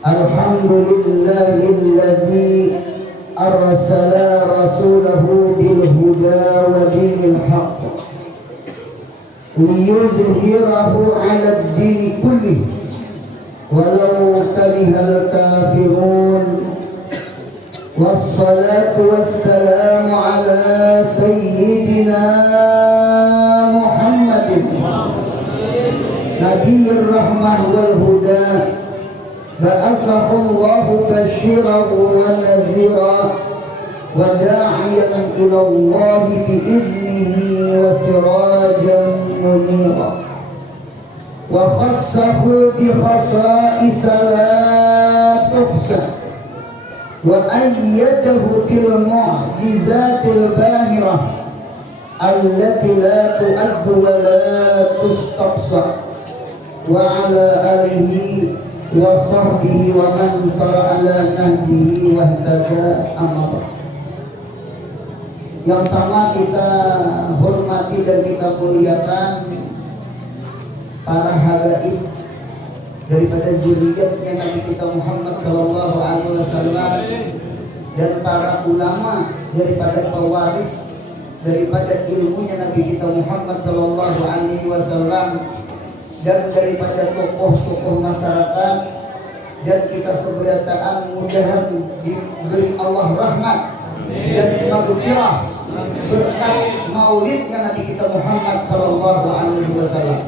Alhamdulillahilladzi arsala rasulahu bil huda wa dinil haqq liyuzhirahu 'ala ad-din kullih walau karihal kafirun. Wassalatu wassalamu ala sayyidina Muhammadin Nabiyir rahmah wal huda ba'athahu Allahu basyiran wa nadhira wa da'iyan ila Allah bi'idnihi wa sirajan munira wa khassahu bi khasa'is la tuhsa wa ayyadahu bil mu'jizatil bahirah allati la tu'addu wa la tustaqsa wa ala alihi wa sahbihi wa man sara ala nahjihi wa ihtada amma. Yang sama kita hormati dan kita muliakan para habaib daripada zuriyatnya Nabi kita Muhammad sallallahu alaihi wasallam dan para ulama daripada pewaris daripada ilmunya Nabi kita Muhammad sallallahu alaihi wasallam dan daripada tokoh-tokoh masyarakat, dan kita seberataan mudahan diberi Allah rahmat dan maghfirah berkat maulidnya Nabi kita Muhammad sallallahu alaihi wasallam.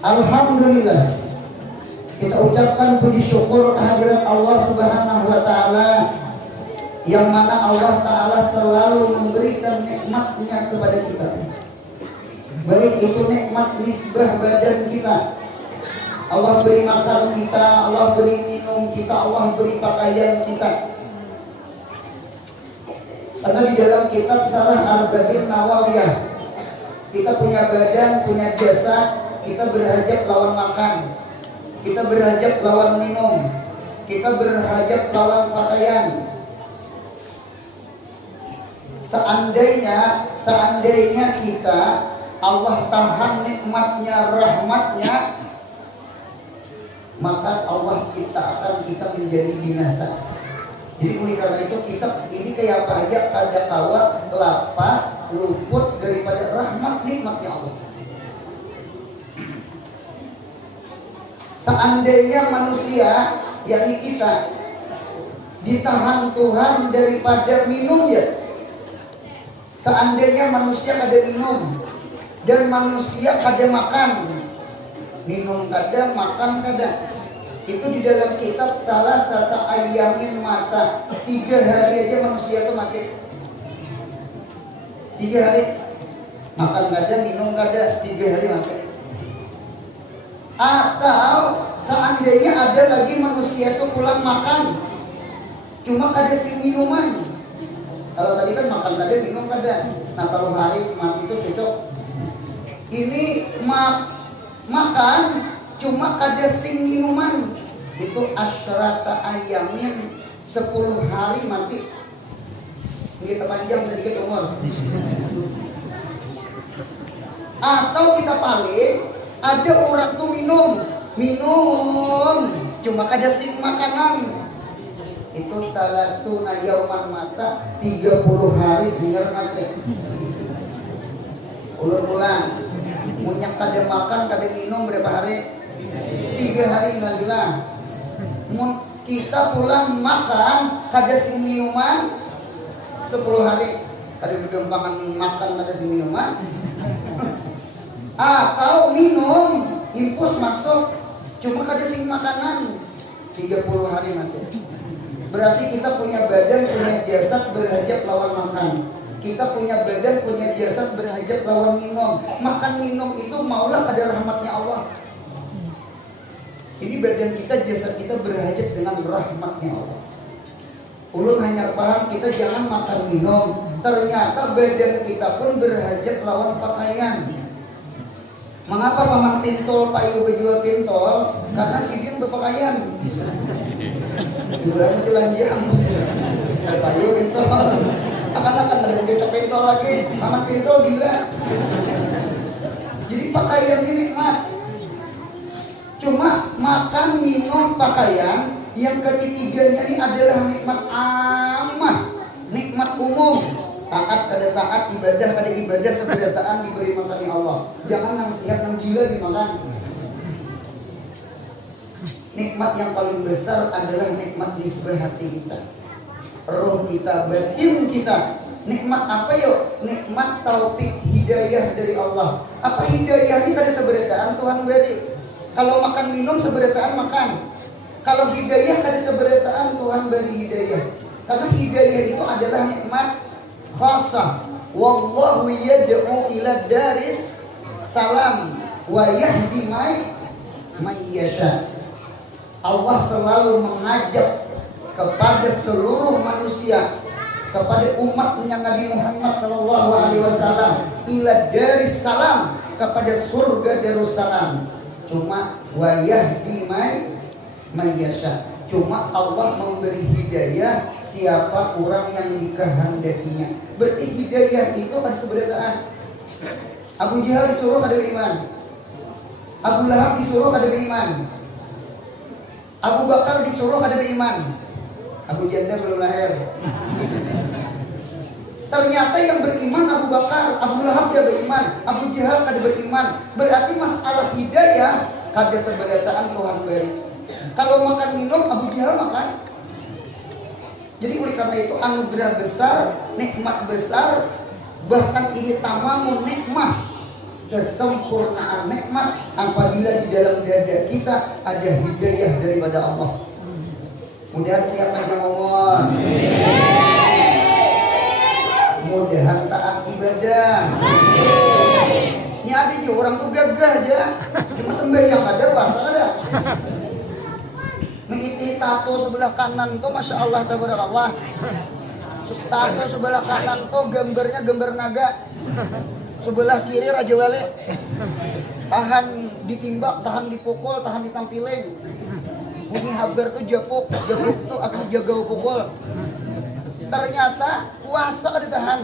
Alhamdulillah, kita ucapkan puji syukur kehadirat Allah Subhanahu wa taala yang mana Allah taala selalu memberikan nikmatnya kepada kita. Baik itu nikmat nisbah badan kita, Allah beri makan kita, Allah beri minum kita, Allah beri pakaian kita. Karena di dalam kitab Syarah Arba'in Nawawiyah, kita punya badan, punya jasad, kita berhajat lawan makan, kita berhajat lawan minum, kita berhajat lawan pakaian. Seandainya kita Allah tahan nikmatnya, rahmatnya, maka Allah kita menjadi binasa. Jadi oleh karena itu kita ini kayak apa aja pada kawa lapas luput daripada rahmat nikmatnya Allah. Seandainya manusia yakni kita ditahan Tuhan daripada minum ya, seandainya manusia kada minum dan manusia kada makan, minum kada, makan kada, itu di dalam kitab salah satu ayamin mata 3 hari aja manusia itu mati. 3 hari makan kada, minum kada, 3 hari mati. Atau seandainya ada lagi manusia itu pulang makan cuma kada sing minuman. Kalau tadi kan makan kada, minum kada. Nah kalau hari mati itu cocok. Ini makan cuma kada sing minuman, itu asyrata ayamin 10 hari mati. Ini panjang sedikit umur. Atau kita paling ada orang tuh minum cuma kada sing makanan, itu salatuna yauman mata 30 hari biar mati. Ulang-ulang munyak kada makan kada minum berapa hari? 3 hari innalillah. Kita pulang makan kada sing minuman 10 hari. Kada bergembangan makan kada sing minuman. Atau minum impus masuk cuma kada sing makanan 30 hari mati. Berarti kita punya badan, punya jasad berhajat lawan makan. Kita punya badan, punya jasad berhajat lawan minum. Makan minum itu maulah ada rahmatnya Allah. Ini badan kita, jasad kita berhajat dengan rahmatnya Allah. Ulun hanya paham kita jangan makan minum, ternyata badan kita pun berhajat lawan pakaian. Mengapa paman pintol payu berjual pintol? Karena si dia berpakaian. Juga telanjang. Ada payu pintol. Akan-akan ada yang pintol lagi. Paman pintol gila. Jadi pakaian ini nikmat. Cuma makan, minum, pakaian. Yang ketiganya ini adalah nikmat ammah, nikmat umum. Taat kada taat, ibadah kada ibadah, seberataan diberi makan Allah. Jangan nang sihat nang gila dimakan. Nikmat yang paling besar adalah nikmat nisbah hati kita, roh kita, batin kita. Nikmat apa yuk? Nikmat taufik hidayah dari Allah. Apa hidayah ini kada seberataan Tuhan beri. Kalau makan minum seberataan makan. Kalau hidayah kada seberataan Tuhan beri hidayah. Karena hidayah itu adalah nikmat khasah. Wallahu yad'u ila daris salam wa yahdi may yasha. Allah selalu mengajak kepada seluruh manusia, kepada umatnya Nabi Muhammad SAW, ila daris salam, kepada surga Darussalam. Cuma wa yahdi may yasha. Cuma Allah memberi hidayah siapa orang yang dikehendakinya. Berarti hidayah itu kan seberataan. Abu Jahal disuruh ada beriman, Abu Lahab disuruh ada beriman, Abu Bakar disuruh ada beriman. Abu Janda belum lahir. Ternyata yang beriman Abu Bakar, Abu Lahab dia beriman, Abu Jahal kada beriman. Berarti masalah hidayah kada seberataan Tuhan beri. Kalau makan minum Abu Jahal makan. Jadi oleh karena itu anugerah besar, nikmat besar, bahkan ini tamamun nikmat, kesempurnaan nikmat apabila di dalam dada kita ada hidayah daripada Allah. Mudah siapa yang ngomong? Mudahan taat ibadah. Ini ada aja orang tuh gagah aja, cuma sembahyang ada, puasa ada. Mengikuti tato sebelah kanan tuh masya Allah tabarakallah. Tato sebelah kanan tuh gambarnya gambar naga. Sebelah kiri Raja Wali. Tahan ditimbak, tahan dipukul, tahan ditampilin. Bunyi habar tuh japuk tuh aku jaga pukul. Ternyata puasa kan ditahan.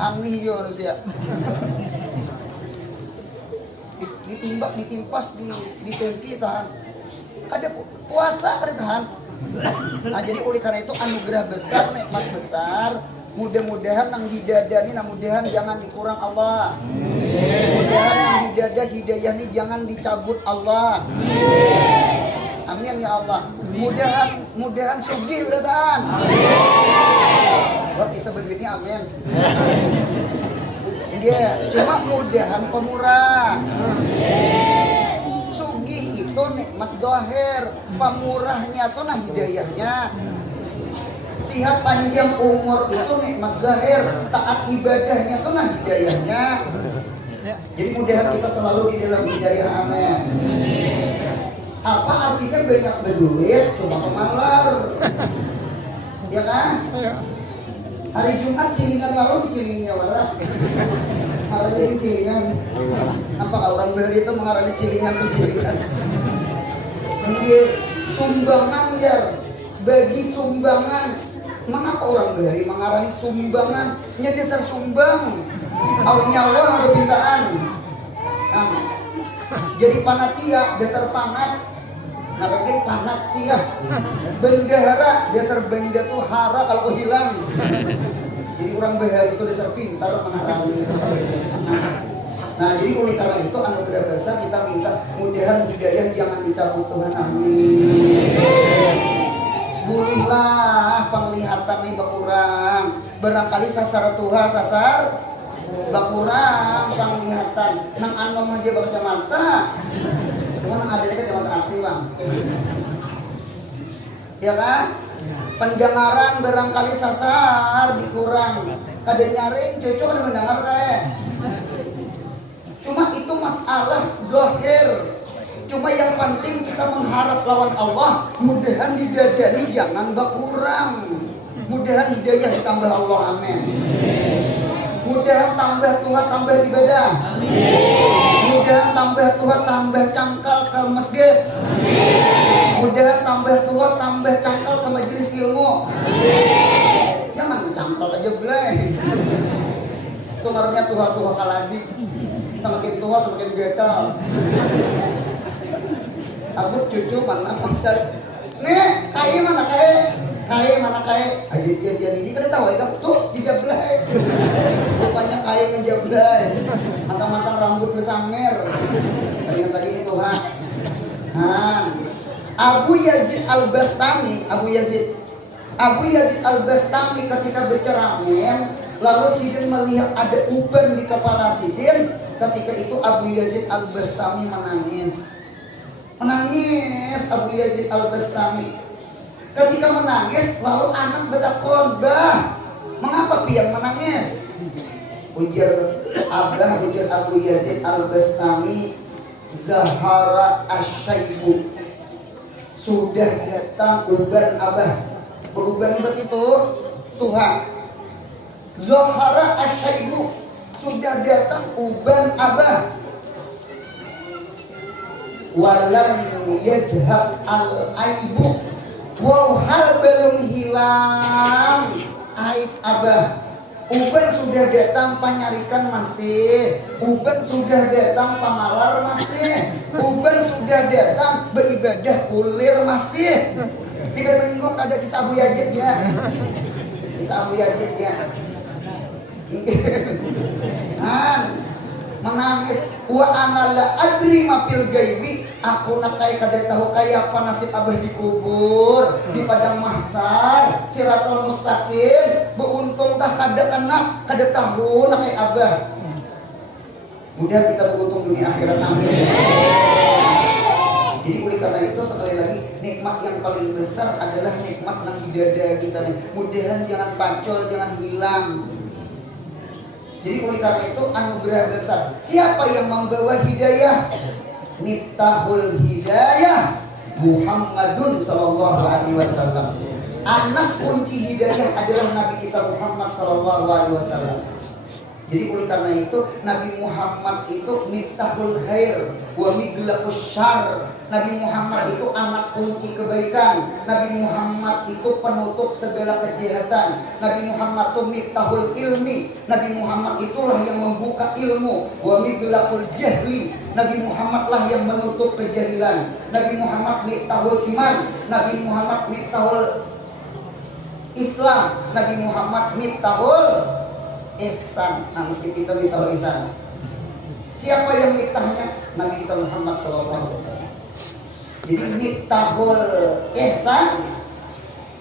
Aneh ya manusia. Ditimbak, ditimpas, ditempel tahan. Ada puasa kan ditahan. Nah jadi oleh karena itu anugerah besar, nikmat besar. Mudah-mudahan nang di dada ini, mudahan jangan dikurang Allah. Mudahan nang di dada hidayah ini jangan dicabut Allah. Amin ya Allah. Mudahan sugih berataan. Wah bisa begini amin. Dia cuma mudahan pemurah. Sugih itu nikmat dohir, pemurahnya tuh nah hidayahnya. Sihat panjang umur itu nikmat zahir, taat ibadahnya tuh nah hidayahnya. Jadi mudahan kita selalu di dalam hidayah, amin. Apa artinya banyak berduit cuma pemalar? Ya kan? Hari Jumat cilingan lalu dicilinginya warah. Harusnya cilingan. Apakah orang beli itu mengarani cilingan tuh cilingan? Dia sumbangan jar, bagi sumbangan. Mengapa orang beli mengarani sumbangan? Nya dasar sumbang. Au nyawa ada bintaan. Nah, jadi panatia dasar panat. Nah, bagi panatia. Bendahara dasar benda tuh hara kalau hilang. Jadi orang behar itu dasar pintar mengarani. Nah, jadi oleh karena itu anugerah besar kita minta mudahan hidayah jangan dicabut Tuhan, amin. Pulihlah penglihatan nih berkurang. Barangkali sasar Tuhan sasar berkurang penglihatan. Nang anom aja berkacamata. Cuma nang ada kacamata aksi bang. Ya kan? Pendengaran barangkali sasar dikurang. Kada nyaring cocok ada mendengar kayak. Cuma itu masalah zahir. Cuma yang penting kita mengharap lawan Allah. Mudahan di dada ini jangan berkurang. Mudahan hidayah ditambah Allah, amin. Mudahan tambah Tuhan tambah ibadah. Mudahan tambah Tuhan tambah cangkal ke masjid. Mudahan tambah Tuhan tambah cangkal ke majelis ilmu. Jangan cangkal aja belai. Itu ngaruhnya Tuhan kaladi. Semakin tua semakin gatal. Abut cucu mana pacar. Nih, kai mana kai? Kai mana kai? Aja ini kan tahu ya tuh dijablay. Rupanya kai menjablay. Matang-matang rambut besamer. Kayak tadi itu ha. Abu Yazid Al-Bastami, Abu Yazid Al-Bastami ketika berceramah, lalu Sidin melihat ada uban di kepala Sidin. Ketika itu Abu Yazid Al-Bastami menangis. Abu Yazid Al-Bastami. Ketika menangis, lalu anak bertakon, "Bah, mengapa pian menangis?" Ujar Abu Yazid Al-Bastami, "Zahara asyaibu." Sudah datang uban abah. Beruban begitu Tuhan. Zahara asyaibu. Sudah datang uban abah. Walam yadhab al-aibu. Wow, hal belum hilang aib abah. Uban sudah datang panyarikan masih. Uban sudah datang pamalar masih. Uban sudah datang beribadah kulir masih. Tidak menyinggung ada kisah Abu Yazid ya. Kisah Abu Yazid ya. Menangis wa anala adri mapil gaibi. Aku nak kada tahu kayak apa nasib abah dikubur di padang mahsyar siratal mustaqim. Beuntung tah kada anak kada tahu nak kayak abah. Mudah kita beruntung dunia akhirat, amin. Jadi oleh karena itu sekali lagi nikmat yang paling besar adalah nikmat nang dada kita nih. Mudahan jangan pacol, jangan hilang. Jadi oleh karena itu anugerah besar. Siapa yang membawa hidayah? Miftahul hidayah Muhammadun sallallahu alaihi wasallam. Anak kunci hidayah adalah Nabi kita Muhammad sallallahu alaihi wasallam. Jadi oleh karena itu Nabi Muhammad itu miftahul khair wa miglaqus syarr. Nabi Muhammad itu anak kunci kebaikan. Nabi Muhammad itu penutup segala kejahatan. Nabi Muhammad itu miftahul ilmi. Nabi Muhammad itulah yang membuka ilmu. Wa miglaqul jahli. Nabi Muhammad lah yang menutup kejahilan. Nabi Muhammad miftahul iman. Nabi Muhammad miftahul Islam. Nabi Muhammad miftahul ihsan. Nah, mesti kita miftahul ihsan. Siapa yang miftahnya? Nabi kita Muhammad sallallahu alaihi wasallam. Jadi miftahul ihsan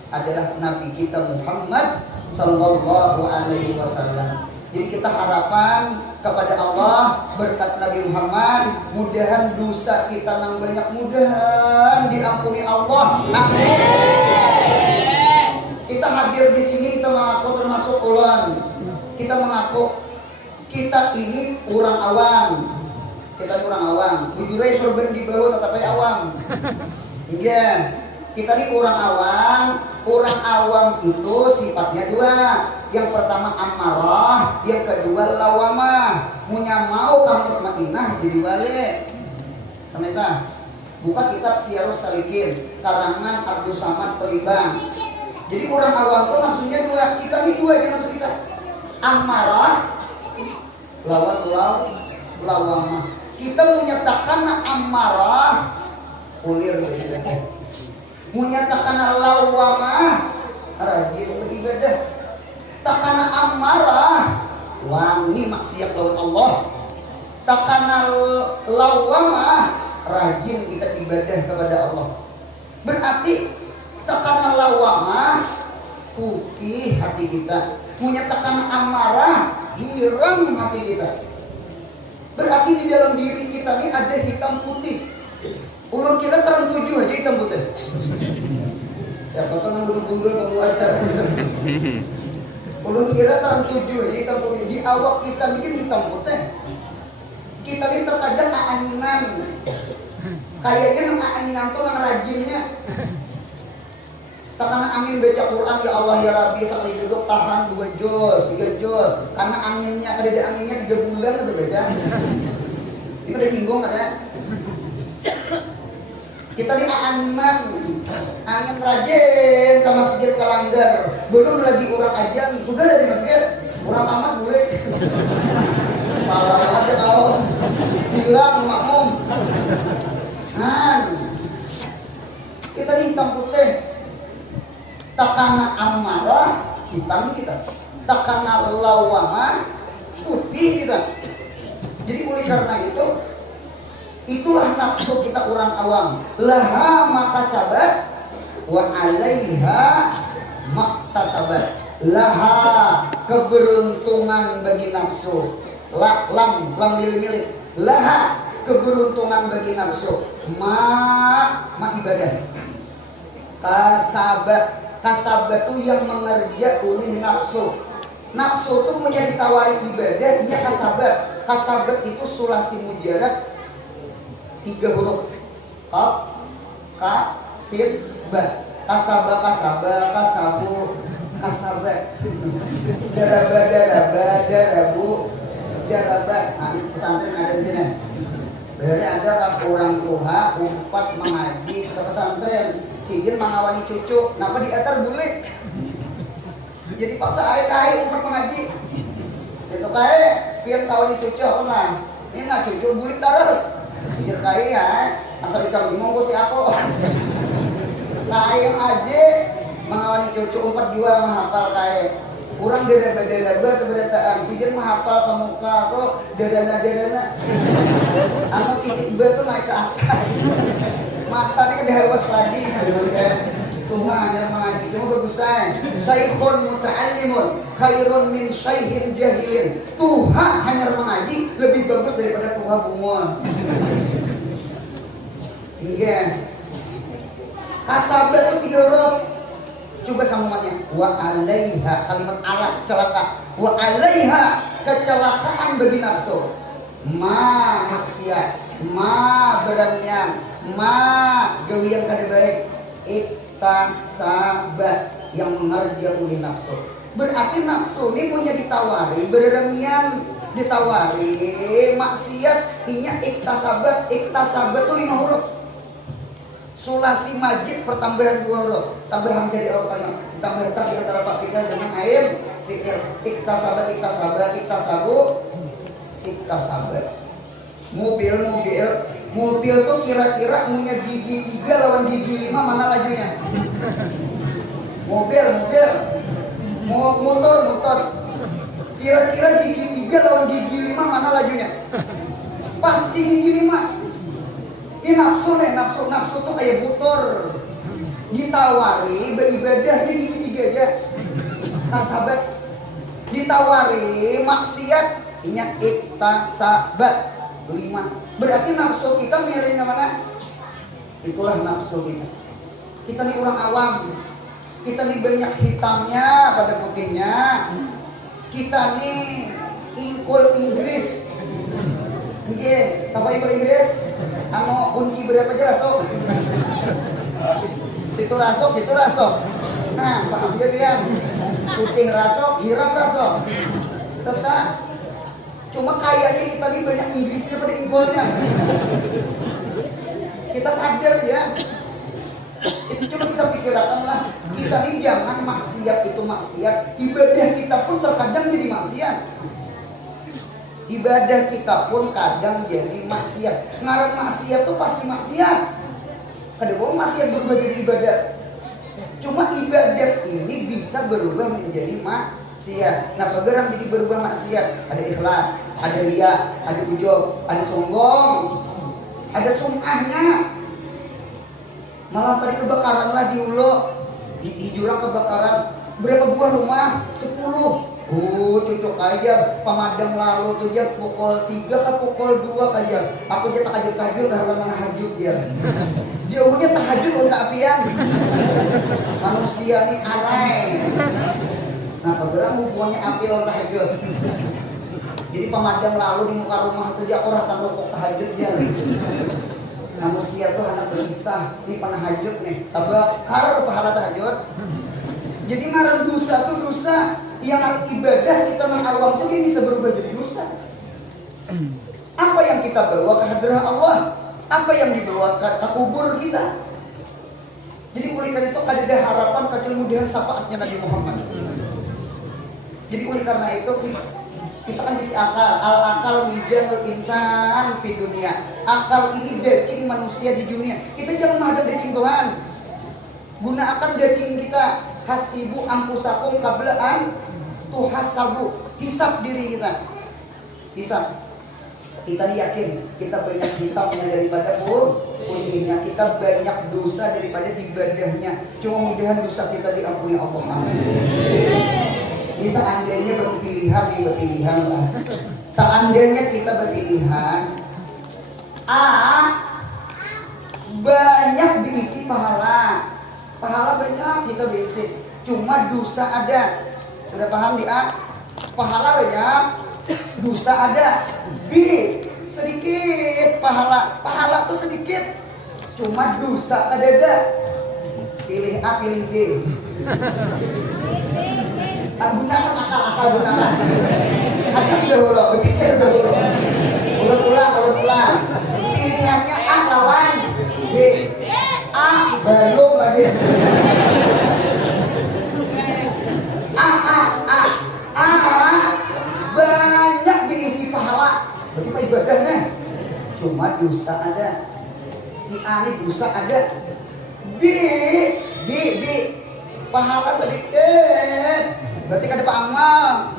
adalah Nabi kita Muhammad sallallahu alaihi wasallam. Jadi kita harapan kepada Allah berkat Nabi Muhammad, mudahan dosa kita nang banyak mudahan diampuni Allah. Amin. Kita hadir di sini kita mengaku termasuk ulun. Kita mengaku kita ini orang awam. Kita orang awam. Jujur aja sorban di bawah tetapi awam. Iya. Kita ini orang awam. Orang awam itu sifatnya dua. Yang pertama amarah, yang kedua lawamah. Munya mau kamu mutmainah jadi balik. Ternyata buka kitab Syiarus Salikin karangan Abdul Samad Pelibang. Jadi orang awam itu maksudnya dua. Kita ini dua aja maksud kita. Amarah lawan lawamah. Kita menyatakan amarah ulir beribadah. Menyatakan lawamah rajin beribadah. Takana amarah wangi maksiat lawan Allah. Takana lawamah rajin kita ibadah kepada Allah. Berarti takana lawamah putih hati kita. Menyatakan amarah hiram hati kita. Berarti di dalam diri kita ini ada hitam putih. Ulun kira terang 7 aja hitam putih. Ya bapak nang gundul kamu ajar. Ulun kira terang 7 aja hitam putih. Di awak kita bikin hitam putih. Kita ini terkadang aanginan. Kayaknya nang aanginan tuh nang rajinnya. Karena angin baca Quran ya Allah ya Rabbi sekali duduk tahan 2 juz, 3 juz. Karena anginnya ada anginnya 3 bulan atau baca. Ini udah nyinggung ada. Kita di angin rajin ke masjid ke langgar. Belum lagi orang ajan sudah ada di masjid. Orang amat boleh. Malah aja kau hilang makmum. kita nih hitam putih. Takana amarah hitam kita, takana lawamah putih kita. Jadi oleh karena itu, itulah nafsu kita orang awam. Laha makasabat wa alaiha maktasabat. Laha keberuntungan bagi nafsu. Lam milik. Laha keberuntungan bagi nafsu. Ma ibadah. Kasabat itu yang mengerja oleh nafsu. Nafsu itu punya ditawari ibadah, iya kasabat. Kasabat itu sulasi mujarad 3 huruf. Kaf, ka, sin, ba. Kasabu, kasabat. Darabu. Nah, pesantren ada di sini. Sebenarnya ada orang tua umpat mengaji ke pesantren. Sidin mengawani cucu, kenapa diatar bulik? Jadi paksa ayah umpat mengaji. Besok biar kawani cucu apa lah? Ini nak cucu bulik terus. Pikir ya, asal ikan bingung gue si aku. Yang aja mengawani cucu umpat jiwa menghafal Orang dada-dada seberataan Sidin menghafal ke muka kok dada-dada. Anu titik tuh naik ke atas. Mata ini kan hawas lagi. Tuhan hanya mengaji cuma bagusan. Saikhun muta'allimun khairun min syaihin jahilin. Tuhan hanya mengaji lebih bagus daripada Tuhan bungon. Hingga kasabat itu 3 huruf. Coba sambungannya. Wa alaiha, kalimat ala celaka. Wa alaiha, kecelakaan bagi nafsu. Ma maksiat, ma beranian, ma gawian kada baik. Iktasabat, yang mengerja oleh nafsu. Berarti nafsu ini punya ditawari beranian, ditawari maksiat. Inya iktasabat. Iktasabat itu 5 huruf. Sulasi majid pertambahan 2 huruf. Tambahan jadi orang tambah tak antara Pak Fikar dengan air. Iktasabat. Mobil tuh kira-kira punya gigi 3 lawan gigi 5 mana lajunya? Mobil. Motor. Kira-kira gigi 3 lawan gigi 5 mana lajunya? Pasti gigi 5. Ini nafsu tuh kayak motor. Ditawari beribadah jadi gigi 3 aja. Kasabat. Ditawari maksiat, inya iktasabat 5. Berarti nafsu kita milih mana? Itulah nafsu kita. Kita nih orang awam. Kita nih banyak hitamnya pada putihnya. Kita nih ingkul Inggris. Nggih, apa ingkul Inggris? Anu kunci berapa aja rasok? Situ rasok. Nah, paham jadian. Putih rasok, hiram rasok. Tetap. Cuma kayaknya kita ini banyak Inggrisnya pada ingkulnya. Kita sadar ya. Itu cuma kita pikirkanlah. Kita ini jangan maksiat itu maksiat. Ibadah kita pun terkadang jadi maksiat. Ibadah kita pun kadang jadi maksiat. Ngarang maksiat tuh pasti maksiat. Kadang maksiat berubah jadi ibadah. Cuma ibadah ini bisa berubah menjadi maksiat. Nah, pegerang jadi berubah maksiat. Ada ikhlas, ada riya, ada ujub, ada sombong, ada sum'ahnya. Malah tadi kebakaran lah di Ulo, di Jurang kebakaran. Berapa buah rumah? 10. Cucuk aja pemadam lalu tuh dia pukul 3 ke pukul 2 aja. Aku dia tahajud karena mana hajud dia. Jauhnya tahajud untuk apian. Manusia ini aneh. Nah, padahal hubungannya api untuk tahajud. Jadi pemadam lalu di muka rumah tuh dia orang tanpa pokok tahajud dia. Manusia tuh anak berisah. Ini penahajud nih. Tabakar pahala tahajud. Jadi ngarang dosa tuh dosa. Yang ibadah kita mengawam itu bisa berubah jadi dosa. Apa yang kita bawa ke hadirat Allah? Apa yang dibawa ke kubur kita? Jadi oleh karena itu ada harapan kemudian syafaatnya Nabi Muhammad. Jadi oleh karena itu kita kan bisa akal. Al-akal mizanul insan di dunia. Akal ini decing manusia di dunia. Kita jangan menghadap decing Tuhan. Gunakan daging kita. Hasibu ampusakum qabla an tuhasabu. Hisab diri kita. Hisab. Kita yakin kita banyak hitamnya daripada putihnya. Kita banyak dosa daripada ibadahnya. Cuma mudahan dosa kita diampuni Allah. Ini seandainya berpilihan nih, berpilihan lah. Seandainya kita berpilihan A, banyak diisi pahala. Pahala banyak kita diisi, cuma dosa ada. Sudah paham di A? Pahala banyak, dosa ada. B, sedikit pahala. Pahala tuh sedikit, cuma dosa ada. Pilih A, pilih B. Gunakan akal-akal, gunakan. Hati dahulu, berpikir dahulu. Ulang. Pilihannya A lawan B. A belum lagi. A banyak diisi pahala. Berarti apa ibadahnya? Cuma dosa ada. Si A ini dosa ada. B pahala sedikit. Berarti kada amal.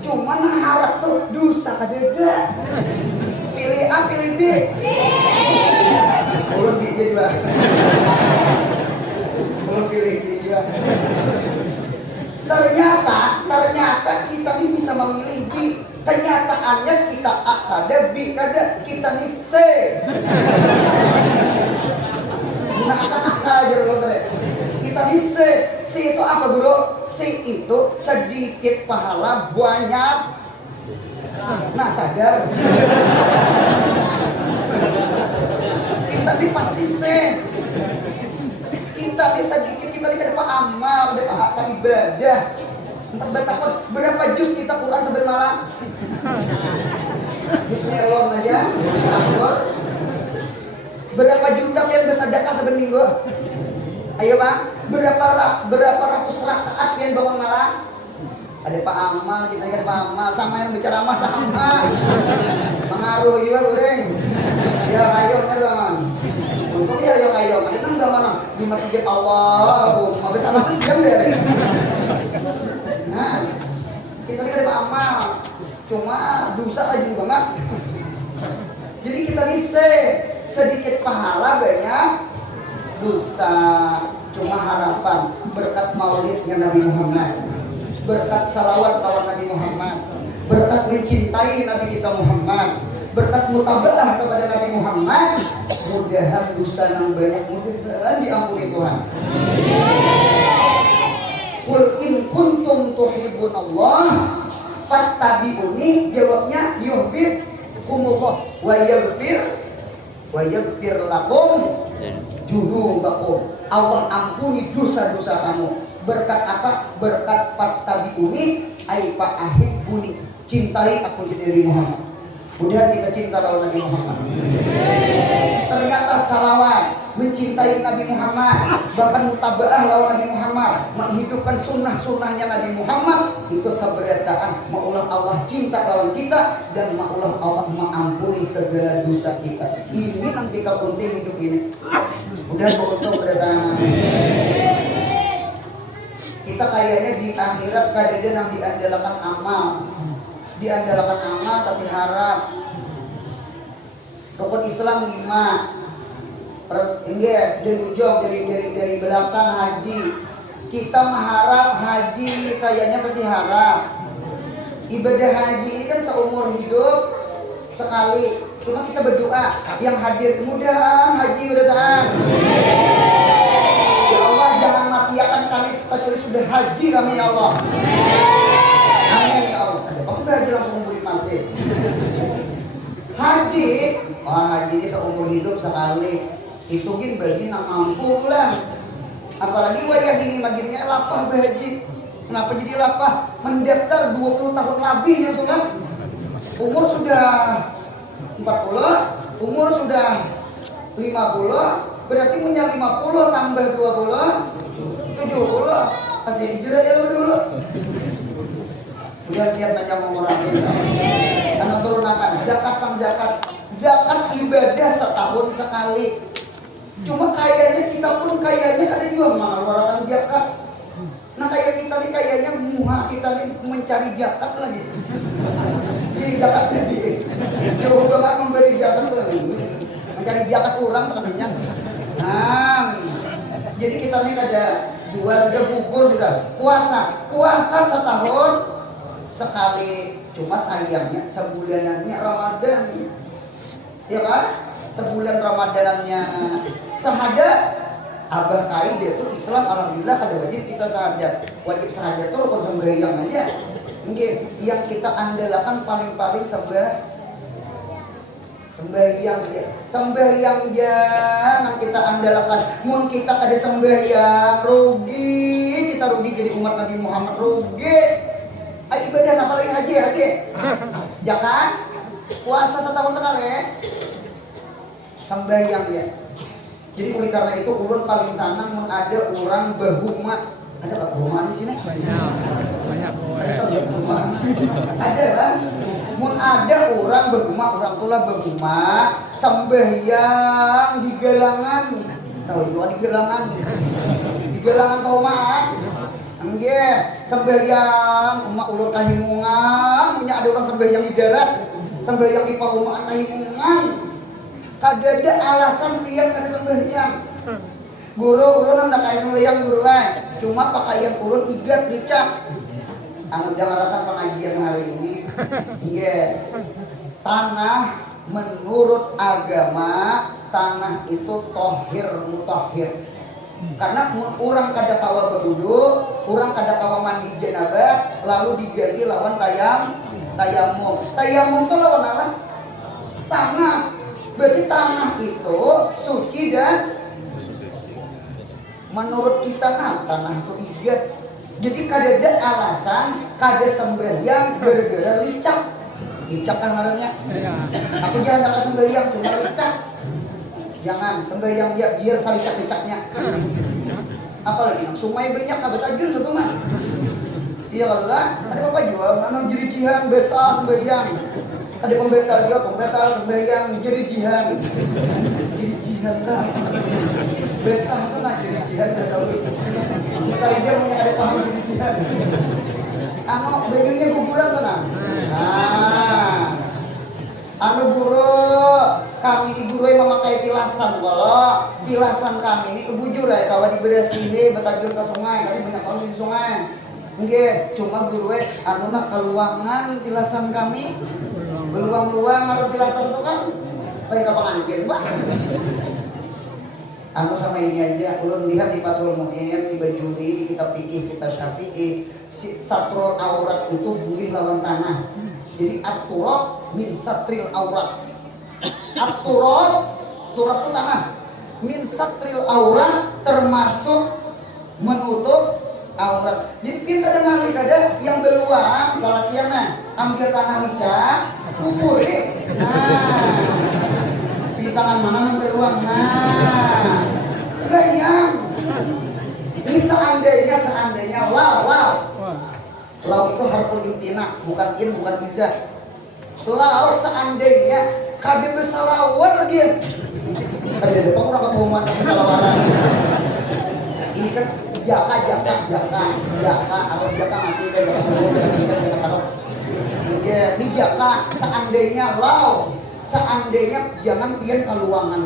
Cuma harap tuh dosa kada. Pilih A, pilih B. Ulun B juga. Ulun pilih B juga. Ternyata kita ini bisa memilih B. Kenyataannya kita A kada, B kada, kita ini C. Gunakan akal aja dulu tadi. Kita ini C. C itu apa guru? C itu sedikit pahala banyak. Nah sadar. Kita ini pasti C. Kita ini sedikit, kita ini dapat amal, dapat apa ibadah. Berapa juz kita Quran sebentar malam? Juz melon aja. Berapa juta yang bersedekah sebentar minggu? Ayo Pak, berapa ratus rakaat yang bangun malam? Ada Pak Amal, kita ada Pak Amal, sama yang bicara mas sama. Pengaruh juga goreng. Ya ayo kan bang. Untuk ya ayo. Ini kan udah mana? Di masjid Allah. Habis apa siang deh. Nah, kita ada Pak Amal. Cuma dosa aja juga mas. Jadi kita bisa sedikit pahala banyak dosa. Cuma harapan berkat maulidnya Nabi Muhammad, berkat salawat lawan Nabi Muhammad, berkat mencintai Nabi kita Muhammad, berkat mutabalah kepada Nabi Muhammad, mudahan dosa yang banyak mudahan diampuni Tuhan. Qul in kuntum tuhibbunallah fattabi'uni, jawabnya yuhibbukumullah wa yaghfir lakum junubakum. Allah ampuni dosa-dosa kamu. Berkat apa? Berkat fattabi'uni ay fa'ahibbuni, cintai aku jadi Nabi Muhammad. Mudah kita cinta lawan Nabi Muhammad. Ternyata salawat, mencintai Nabi Muhammad, bahkan mutabaah lawan Nabi Muhammad, menghidupkan sunnah-sunnahnya Nabi Muhammad, itu seberataan maulah Allah cinta lawan kita dan maulah Allah mengampuni segala dosa kita. Ini yang kita penting hidup ini. Udah beruntung kedatangan. Kita kayaknya di akhirat kadang yang diandalkan amal. Diandalkan amal tapi harap. Rukun Islam 5. Enggak, dari ujung dari belakang haji. Kita mengharap haji kayaknya pasti harap. Ibadah haji ini kan seumur hidup sekali. Cuma kita berdoa yang hadir mudah haji berdoa. Ya Allah jangan matiakan kami kecuali sudah haji kami ya Allah. Amin ya Allah. Kamu udah haji langsung umur mati. Haji, haji ini seumur hidup sekali. Itu kan bagi nak mampu lah. Apalagi wayah ini makinnya lapah berhaji. Kenapa jadi lapah? Mendaftar 20 tahun lebih ya tuh kan. Umur sudah 40, umur sudah 50, berarti punya 50 tambah 20, 70. Kasih hijrah ya dulu. Udah siap aja mengurangi. Karena turunakan zakat pang zakat. Zakat ibadah setahun sekali. Cuma kayaknya kita pun kayaknya ada juga mengeluarkan zakat. Nah kayak kita nih kayaknya muha kita nih mencari zakat lagi. Jadi zakat jadi coba nggak memberi zakat lagi, mencari zakat kurang sekalinya. Nah, jadi kita nih ada dua sudah gugur sudah puasa setahun sekali. Cuma sayangnya sebulanannya Ramadan, ya kan? Sebulan Ramadanannya sahada. Abah kai dia tuh Islam alhamdulillah ada wajib kita syahadat. Wajib syahadat tuh rukun sembahyang aja. Mungkin yang kita andalkan paling-paling sembahyang dia. Sembahyang jangan kita andalkan. Mun kita ada sembahyang rugi, kita rugi jadi umat Nabi Muhammad rugi. Ibadah nafari haji. Jangan puasa setahun sekali. Sembahyang ya. Jadi oleh karena itu ulun paling senang mun ada orang berhumah. Ada tak berhumah di sini? Banyak. Ada kan? Mun ada orang berhumah, orang tua berhumah, sembahyang di gelangan. Tahu juga di gelangan. Di gelangan rumah. Enggak, sembahyang umat ulun kahimungan, punya ada orang sembahyang di darat, sembahyang di perumahan kahimungan. Ada alasan pian kada sembahyang. Guru ulun hendak kain sembahyang guru cuma pakaian ulun igat licak. Anu jangan pengajian hari ini. Nggih. Tanah menurut agama tanah itu tohir mutahhir. Karena orang kada kawa berwudu, orang kada kawa mandi janabah, lalu diganti lawan tayamum. Tayamum itu lawan apa? Tanah. Berarti tanah itu suci dan menurut kita tanah itu igat. Jadi kada ada alasan kada sembahyang gara-gara licak. Licak kan ngarannya. Aku jangan ada sembahyang cuma licak. Jangan sembahyang dia biar salicak-licaknya. Apalagi sungai banyak kada tajun satu mah. Iya kalau ada apa jual mana jerijihan besar sembahyang. Ada pembetal sembahyang jerijihan lah. Besar itu nak jerijihan besar. Kita dia punya ada paham jerijihan. Anu bajunya guguran tuh nah. Anu guru kami di guru yang memakai tilasan. Kalau tilasan kami ini kebujur ya kalau diberasihi betajur ke sungai, tadi banyak orang di sungai. Nggih, cuma guru anu nak keluangan tilasan kami. Beluang-luang harus tilasan itu kan lain kapan angin, Pak. Anu sama ini aja, ulun lihat di Fathul Mu'in, di Bajuri, di kitab fikih, kitab Syafi'i, satrul aurat itu boleh lawan tanah. Jadi at-turab min satril aurat. At-turab, turab itu tanah. Min satril aurat termasuk menutup aurat. Jadi kita ada ngali kada yang beluang, kalau kiana ambil tanah licak, kuburi. Di tangan mana yang beluang? Bayang. Ini seandainya lau itu harful imtina, bukan ijah. Lau seandainya kada bersalawat dia. Ada depan orang keumuman kesalawaran. Ini kan jaka atau jaka mati kan ini jaka seandainya jangan pian kaluangan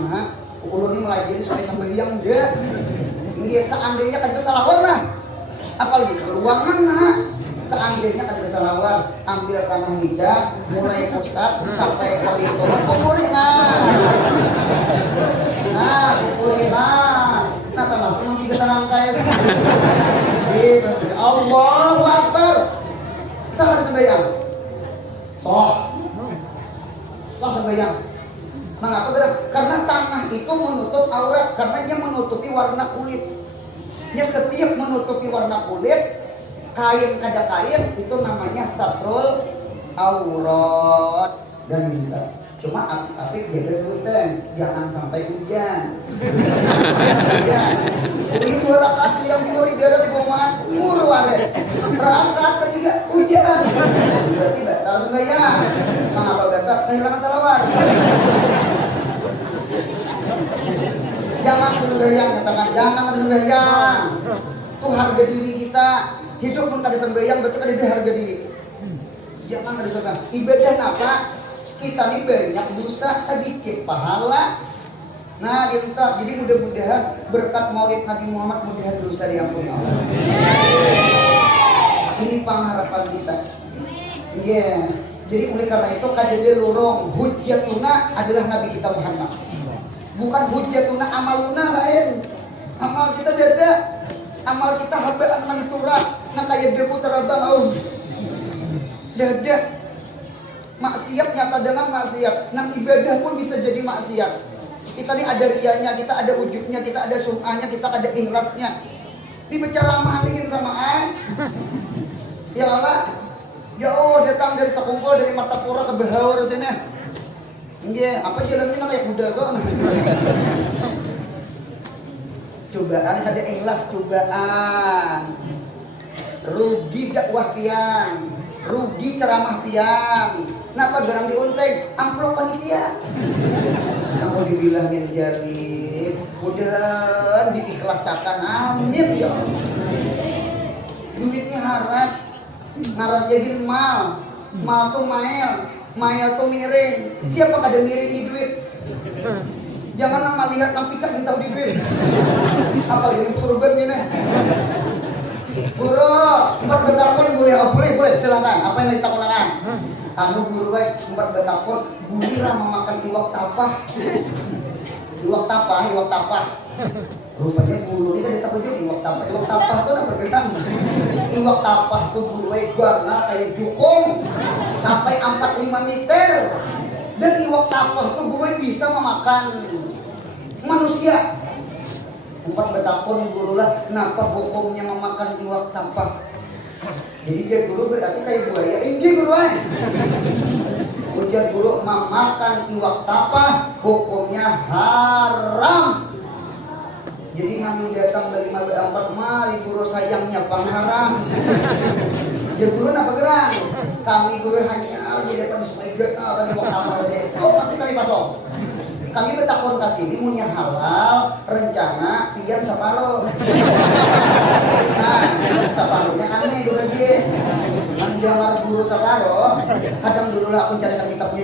ulun ini melajari supaya sembahyang dia. Ini seandainya kan bersalawat nah. Apalagi keluangan seandainya kan bersalawat, ambil tanah hijau mulai pusat sampai kali kumpulin kumpulin langsung tiga serangkai. Allahu Akbar. Salah sembahyang. Soh sembahyang. Mengapa? Karena tanah itu menutup aurat, karena dia menutupi warna kulit. Dia setiap menutupi warna kulit, kain kada kain itu namanya satrul aurat dan minta. Cuma tapi dia kesulitan, jangan sampai hujan. Ini 2 rakaat yang di daerah di Bomaan, muru ada. Rakaat ketiga hujan. Berarti batal sembahyang. Mengapa batal? Kehilangan salawat. Jangan sembahyang, katakan jangan sembahyang. Itu harga diri kita. Hidup pun kada sembahyang, berarti kada harga diri. Jangan kada sembahyang. Ibadah apa? Kita ini banyak dosa, sedikit pahala. Nah, jadi mudah-mudahan berkat Maulid Nabi Muhammad mudah dosa diampuni Allah. Ini pengharapan kita. Yeah. Jadi oleh karena itu kadede lorong hujjatuna adalah Nabi kita Muhammad. Bukan hujjatuna amaluna lain. Amal kita beda. Amal kita habaan mantura. Nah kayak debu terabang. Dada. Maksiat nyata dengan maksiat. Nah ibadah pun bisa jadi maksiat. Kita ini ada rianya, kita ada ujubnya, kita ada sum'ahnya, kita ada ikhlasnya. Dibaca ramah bikin samaan. Ya Allah, ya Allah datang dari Sakumpul, dari Martapura ke Behawar sini. Iya, apa jalannya kayak kuda kok. Cobaan ada ikhlas, cobaan. Rugi dakwah pian, rugi ceramah pian. Kenapa jarang diunteng? Amplop panitia. Kalau dibilangin jalin, udah diikhlaskan, amin ya. Duitnya haram, haram jadi mal tuh mail tuh miring. Siapa kada miring di duit? Jangan nama lihat nampikan bintang bibir. Apa yang surga ini? Guru, empat bertakon boleh silakan. Apa yang ditakunakan? Anu guru empat bertakon, gurilah memakan iwak tapah. Iwak tapah. Rupanya guru ini kan ditakut juga iwak tapah. Iwak tapah itu apa gendang? Iwak tapah tuh guru warna kayak jukung sampai 45 meter. Dan iwak tapah tuh guru bisa memakan manusia. Empat bertakon guru lah, kenapa hukumnya memakan iwak tapah? Jadi dia guru berarti kayak buaya. Ini guru ujar guru memakan iwak tapah hukumnya haram. Jadi kami datang dari Magelang mari guru sayangnya pengharam. Ya guru apa geran? Kami guru hanya di depan sungai tadi iwak tapah aja. Oh pasti kami pasok. Kami bertakon ke sini punya halal rencana pian saparo. Nah, saparonya aneh dulu lagi. Menjamar guru saparo, kadang dulu lah aku carikan kitabnya.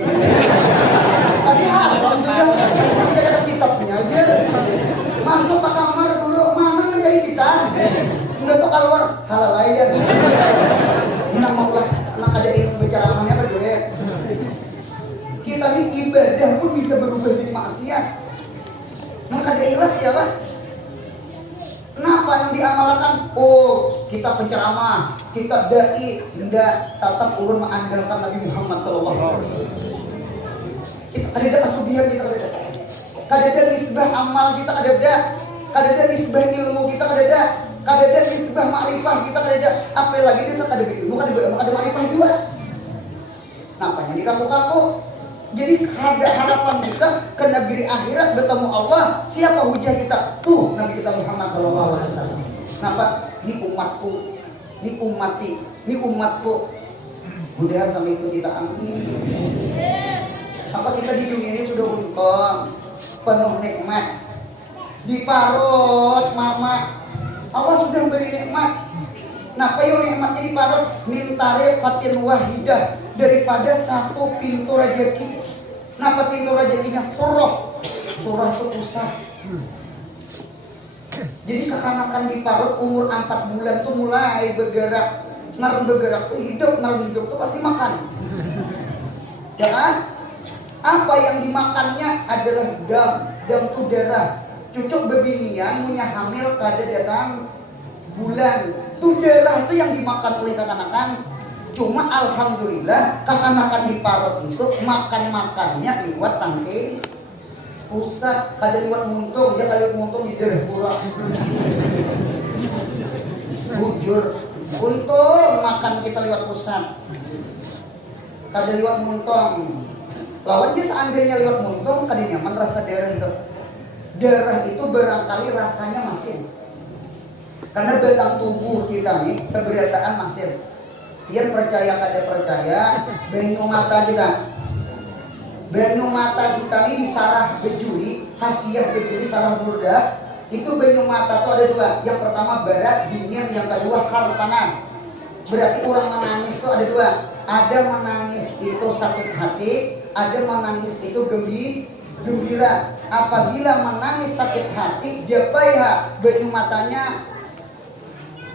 Tadi halal sudah carikan kitabnya aja. Masuk ke kamar guru, mana mencari kita? Enggak tuh keluar halal aja. Enak mau lah, enak ada yang sebicara namanya apa dulu ya? Kita ini ibadah pun bisa berubah jadi maksiat. Maka ada ikhlas ya Pak. Kenapa yang diamalkan? Oh, kita penceramah, kita dai, enggak tetap ulun mengandalkan Nabi Muhammad SAW. Kita ada asubihan kita ada nisbah amal kita ada nisbah ilmu kita ada nisbah ma'rifah kita ada. Apalagi desa ada ilmu ada ma'rifah juga. Napanya di kaku-kaku. Jadi ada harapan kita ke negeri akhirat bertemu Allah. Siapa hujah kita? Tuh Nabi kita Muhammad SAW. Kenapa? Ini umatku, ini ummati, ini umatku. Mudah sampai itu kita amin. Apa kita di dunia ini sudah untung, penuh nikmat, diparut mama. Allah sudah beri nikmat. Nah, payo nikmatnya diparut mintare fatin wahidah daripada satu pintu rezeki. Kenapa pintu rezekinya surah itu pusat. Jadi kekanakan diparut umur 4 bulan tuh mulai bergerak. Narum bergerak tuh hidup tuh pasti makan. Ya kan? Apa yang dimakannya adalah dam tuh darah. Cucuk bebinian punya hamil kada datang bulan. Tuh darah itu yang dimakan oleh kekanakan. Cuma alhamdulillah kekanakan di parut itu makannya liwat tangke pusat, kada liwat muntung, dia liwat muntung di darah pura. Bujur, untung makan kita liwat pusat, kada liwat muntung. Lawan dia seandainya liwat muntung, kada nyaman rasa darah itu. Darah itu barangkali rasanya masin. Karena batang tubuh kita nih seberdasarkan masin. Dia percaya kada percaya, benyu mata kita ini disarah bejuli, Hasyiah berdiri sarang burda. Itu banyu mata tuh ada dua. Yang pertama barat dingin, yang kedua har panas. Berarti orang menangis tuh ada dua. Ada menangis itu sakit hati, ada menangis itu gembira. Apabila menangis sakit hati, jabaiha, banyu matanya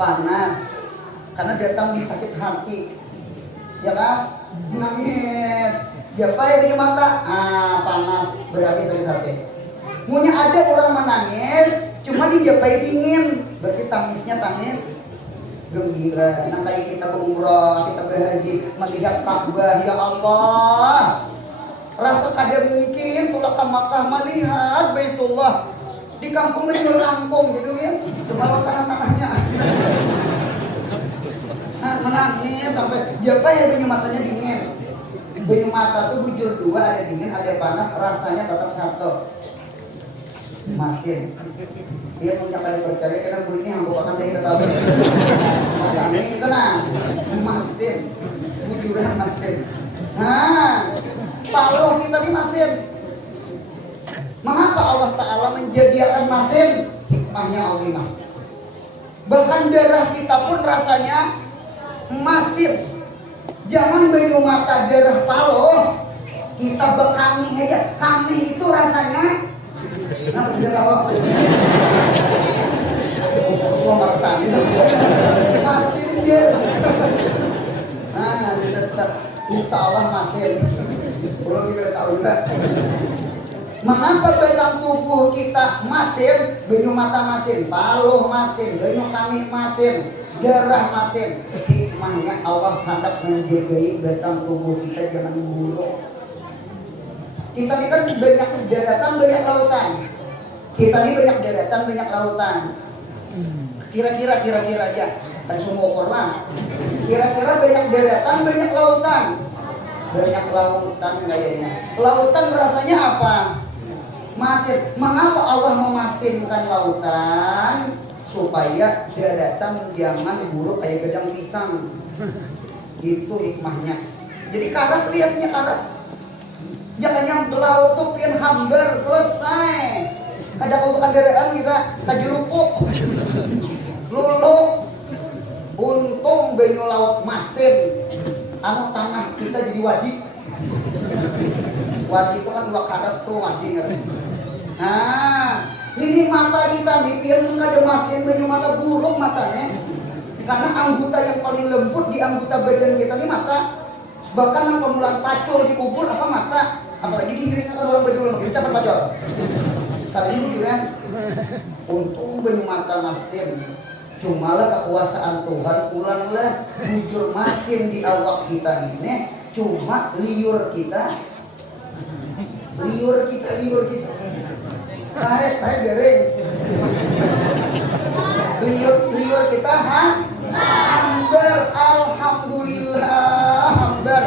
panas karena datang di sakit hati. Ya kan? Menangis. Jabai banyu mata, panas, berarti sakit hati. Punya ada orang menangis, cuma dijabai dingin, berarti tangisnya tangis gembira. Nah kayak kita berumrah, kita berhaji, melihat Ka'bah, ya Allah, rasa kada mungkin tulak ke Makkah melihat Baitullah. Di kampung ini rampung gitu ya, cuma tanah-tanahnya. Nah menangis sampai jabai banyu matanya dingin. Banyu mata tuh bujur dua, ada dingin, ada panas, rasanya tetap satu. Masin. Dia punya kali percaya karena bunyi yang bukan dari tahu. Mas Ami tenang. Masin. Bujuran masin. Nah, kalau kita di masin. Mengapa Allah Ta'ala menjadikan masin? Hikmahnya Allah. Bahkan darah kita pun rasanya masin. Jangan banyu mata darah palo, kita bekami aja. Kami itu rasanya semua maksani masin ya. Nah, tetap insya Allah masin. Belum kita tahu juga. Mengapa batang tubuh kita masin, banyu mata masin, palo masin, banyu kami masin, darah masin. Hikmahnya Allah hendak menjagai batang tubuh kita jangan buruk. Kita ini kan banyak daratan, banyak lautan. Kita ini banyak daratan, banyak lautan. Kira-kira aja, kan semua korban. Kira-kira banyak daratan, banyak lautan. Banyak lautan kayaknya. Lautan rasanya apa? Masin. Mengapa Allah memasinkan lautan? Supaya daratan jangan buruk kayak gedang pisang. Itu hikmahnya. Jadi karas, lihatnya karas. Jangan yang laut tuh pian hambar selesai. Ada bukan daratan kita tajlupuk. Luluk. Untung banyu laut masin. Anu tanah kita jadi wadi. Wadi itu kan dua karas tuh wadi. Nah, ini mata kita nih, biar nggak ada masin banyu mata buruk matanya. Karena anggota yang paling lembut di anggota badan kita ini mata. Bahkan yang pemulaan pacul dikubur apa mata. Apalagi diiringkan orang bedul, kita cepat pacul. Kali ini bujuran. Untung banyu mata masin. Cumalah kekuasaan Tuhan, ulanglah bujur masin di awak kita ini. Cuma liur kita. Tarik garing. Liur kita hambar. Alhamdulillah hambar.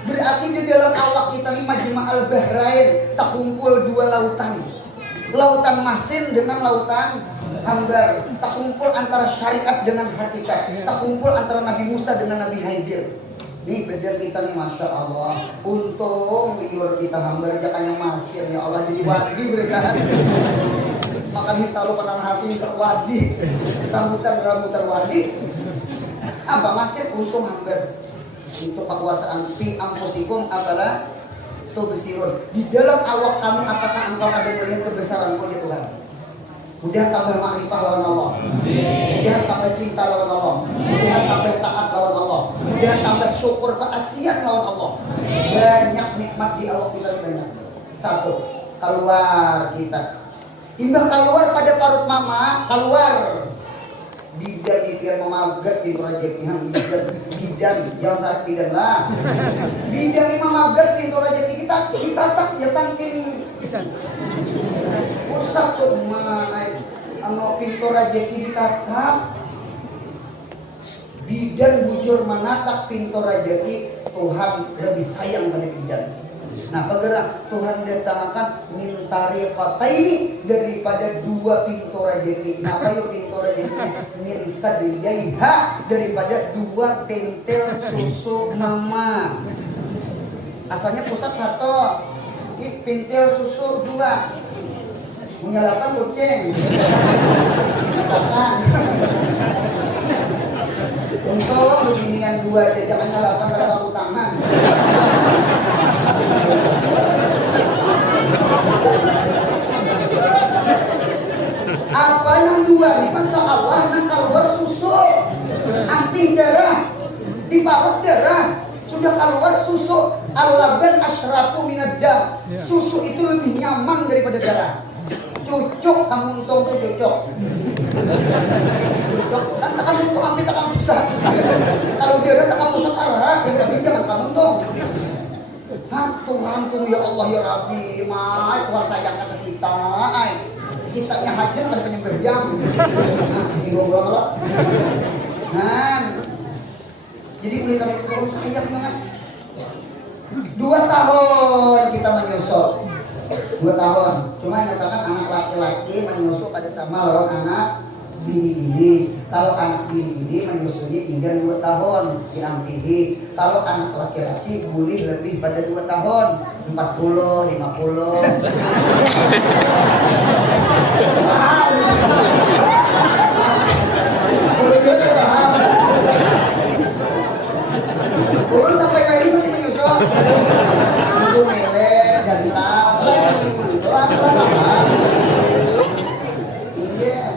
Berarti di dalam awak kita ini Majma'al Bahrain terkumpul dua lautan. Lautan masin dengan lautan hambar. Terkumpul antara syariat dengan hakikat. Terkumpul antara Nabi Musa dengan Nabi Khidir. Nih badan kita nih Masya Allah. Untung liur kita hambar jangan yang masin. Ya Allah jadi wadi berkah. Makan kita lu pada hati wadi. Rambutan wadi. Apa masin? Untung hambar. Itu kekuasaan fi ampusikum apalah tubsirun. Di dalam awak kamu apakah engkau ada melihat kebesaranku ya Tuhan? Udah tambah makrifah lawan Allah. Udah tambah cinta lawan Allah. Udah tambah taat lawan Allah. Udah tambah syukur keasian lawan Allah. Banyak nikmat di awak kita banyak. Satu, keluar kita. Imbang keluar pada parut mama, keluar. Bidan itu yang memagat di rezeki bidan yang saat bidan lah. Bidan yang memagat di rezeki kita tak ya tangking usap tuh mana anu pintu rezeki ditatak. Bidan bujur menatap pintu rezeki, Tuhan lebih sayang pada bidan. Nah, bergerak Tuhan datangkan mintari kota ini daripada dua pintu rezeki. Kenapa yuk pintu rezekinya minta diyaiha daripada dua pentil susu mama. Asalnya pusat satu, pentil susu dua. Menyalakan kucing. Katakan. Untuk beginian dua aja jangan nyalakan pada baku tangan. Apa yang dua nih? Masa Allah yang keluar susu, anti darah, diparut darah, sudah keluar susu. Al-laban asyrafu minad dam. Susu itu lebih nyaman daripada darah. Cucuk kamu untung ke cucuk. Cucuk kan tak kamu untung ambil tak kamu besar. Kalau darah tak kamu setara, yang lebih jangan kamu untung. Hantu ya Allah ya Rabbi, mai Tuhan sayangkan ke kita. Kitanya hajar ada penyembelihan. Singgung banget. Jadi boleh kami turun sayang banget. 2 tahun kita menyusul. 2 tahun. Cuma yang katakan anak laki-laki menyusul pada sama lawan anak bini. Kalau anak bini menyusulnya tinggal 2 tahun diampihi. Kalau anak laki-laki boleh lebih pada 2 tahun, 40, 50. Urus sampai kayak ini masih menyusul. Itu melek, gantang. Iya.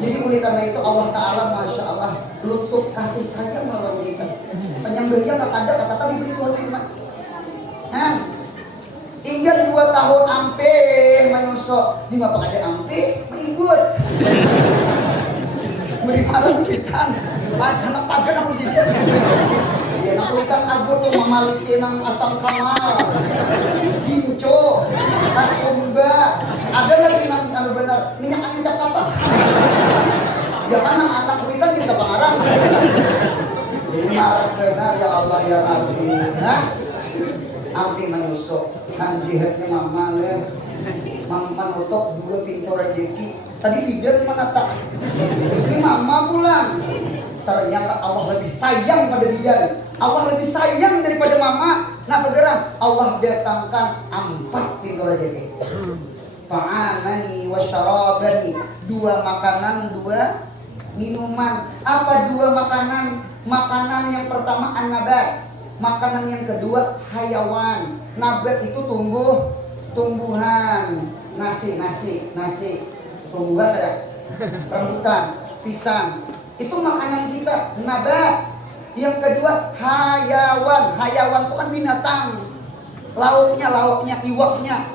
Jadi oleh karena itu Allah Ta'ala Masya Allah lutuf kasih sayang melalui kita. Penyembelihan tak ada kata tapi beri Tuhan nikmat. Tinggal 2 tahun ampe menyusul. Di apa ada ampe ikut. Beri paras kita. Anak pagar aku sih dia. Ya nak ikan aku tuh memalikin nang asam kamal. Ginco, asumba. Ada lagi nang kalau benar minyak angin cap apa? Jangan nang anak ikan kita pengarang. Ini harus benar ya Allah ya Rabbi. Ampi menyusuk. Kan jihadnya mama le. Mama nutup 2 pintu rezeki. Tadi leader mana tak? Ini mama pulang. Ternyata Allah lebih sayang pada dia. Allah lebih sayang daripada mama. Nah bergerak. Allah datangkan 4 pintu rezeki. Ta'amani wa syarabani. 2 makanan, 2 minuman. Apa 2 makanan? Makanan yang pertama an-nabat. Makanan yang kedua hayawan. Nabat itu tumbuhan. Nasi. Tumbuhan ada. Rambutan, pisang. Itu makanan kita, nabat. Yang kedua hayawan. Hayawan itu kan binatang. Lauknya, iwaknya.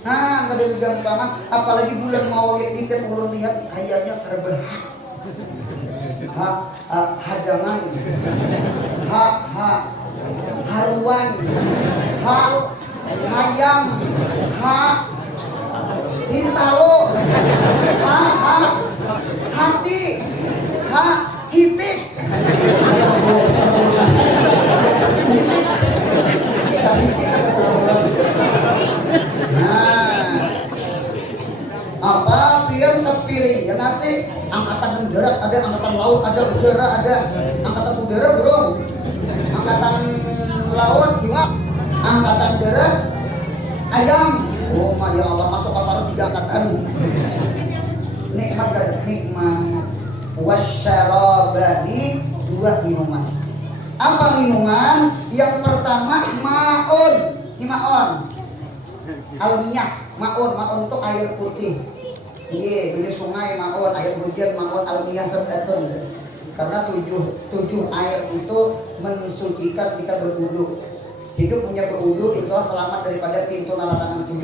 Nah, nggak ada kegampangan. Apalagi bulan Maulid kita perlu lihat kayaknya serba hadangan, haruan, ayam, hintalo, hati, hitik. Apa pion sepiring ya nasi, angkatan darat ada, angkatan laut ada, udara ada. Angkatan udara belum, angkatan laut iwak, angkatan darat ayam. Oh ya Allah, masuk kapal 3 angkatan. Nikmat dan nikmat. Wasyarabani 2 minuman. Apa minuman? Yang pertama maun. Ini maun almiyah. Maun itu air putih. Ini beli sungai maun, air hujan maun almiyah sebetun. Karena 7 air itu mensucikan kita berwudu. Hidup punya berwudu itu selamat daripada pintu neraka 7.